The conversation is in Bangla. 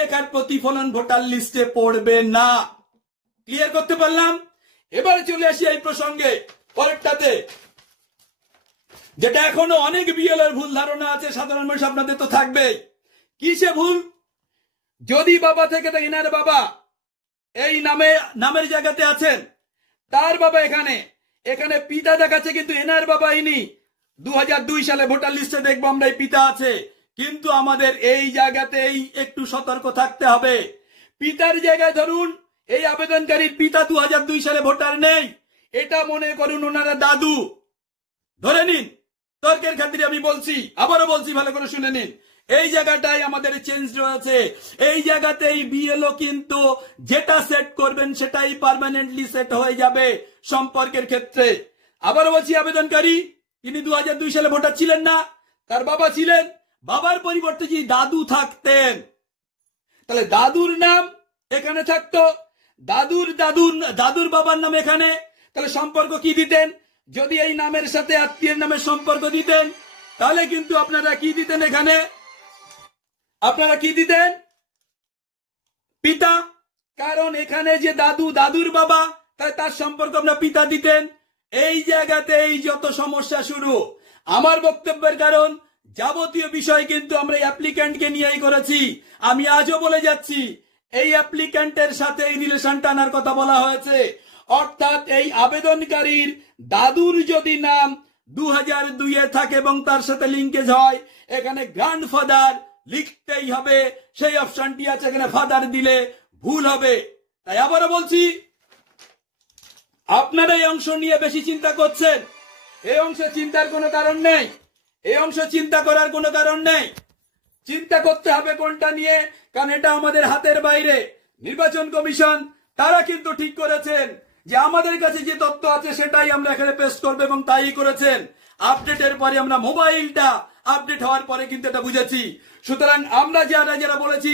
লেখার প্রতিফলন ভোটার লিস্টে পড়বে না। ক্লিয়ার করতে পারলাম? এবারে চলে আসি এই প্রসঙ্গে পরেরটাতে, যেটা এখনো অনেক বিএলএর ভুল ধারণা আছে, সাধারণ মানুষ আপনাদের তো থাকবেই। কিসে ভুল? যদি বাবা থেকে থাকে, ইনার বাবা এই নামের জায়গাতে আছেন, তার বাবা এখানে এখানে পিতা দেখাচ্ছে, কিন্তু এনার বাবা ইনি 2002 সালে ভোটার লিস্টে দেখবো আমরা এই পিতা আছে, কিন্তু আমাদের এই জায়গাতে একটু সতর্ক থাকতে হবে। পিতার জায়গায় ধরুন এই আবেদনকারীর পিতা 2002 সালে ভোটার নেই, এটা মনে করুন ওনারা দাদু, ধরে নিন, তর্কের খাতিরে আমি বলছি, আবারও বলছি, ভালো করে শুনে নিন। এই জায়গাটাই আমাদের চেঞ্জ রয়েছে। এই জায়গাতেই বিএলও কিন্তু যেটা সেট করবেন সেটাই পার্মানেন্টলি সেট হয়ে যাবে সম্পর্কের ক্ষেত্রে। আবারও বলছি, আবেদনকারী তিনি 2002 সালে ভোটার ছিলেন না, তার বাবা ছিলেন, বাবার পরিবর্তে যদি দাদু থাকতেন তাহলে দাদুর নাম এখানে থাকতো, দাদুর বাবার নাম এখানে, তাহলে সম্পর্ক কি দিতেন? যদি এই নামের সাথে আত্মীয়ের নামের সম্পর্ক দিতেন তাহলে কিন্তু আপনারা কি দিতেন? এখানে আপনারা কি দিতেন? পিতা, কারণ এখানে যে দাদুর বাবা, তাই তার সম্পর্ক আপনার পিতা দিতেন। এই জায়গাতে এই যত সমস্যা শুরু। আমার বক্তব্যের কারণ যাবতীয় বিষয় কিন্তু আমরা অ্যাপ্লিক্যান্টকে নিয়েই করেছি। আমি আজও বলে যাচ্ছি, এই অ্যাপ্লিক্যান্টের সাথে এই রিলেশনটা আনার কথা বলা হয়েছে, অর্থাৎ এই আবেদনকারীর দাদুর যদি নাম 2002 থাকে এবং তার সাথে লিঙ্কেজ হয়, এখানে গ্র্যান্ডফাদার লিখতেই হবে, সেই অপশনটি আছে, এখানে ফাদার দিলে ভুল হবে। তাই আবারও বলছি, আপনারা এই অংশ নিয়ে বেশি চিন্তা করছেন, এই অংশে চিন্তার কোনো কারণ নেই, এই অংশ চিন্তা করার কোনো কারণ নেই। চিন্তা করতে হবে কোনটা নিয়ে, কারণ এটা আমাদের হাতের বাইরে। নির্বাচন কমিশন তারা কিন্তু ঠিক করেছেন যে আমাদের কাছে যে তথ্য আছে সেটাই আমরা এখানে পেস্ট করবো, এবং তাই করেছেন। আপডেটের পরে আমরা মোবাইলটা আপডেট হওয়ার পরে কিন্তু এটা বুঝেছি। সুতরাং আমরা যারা বলেছি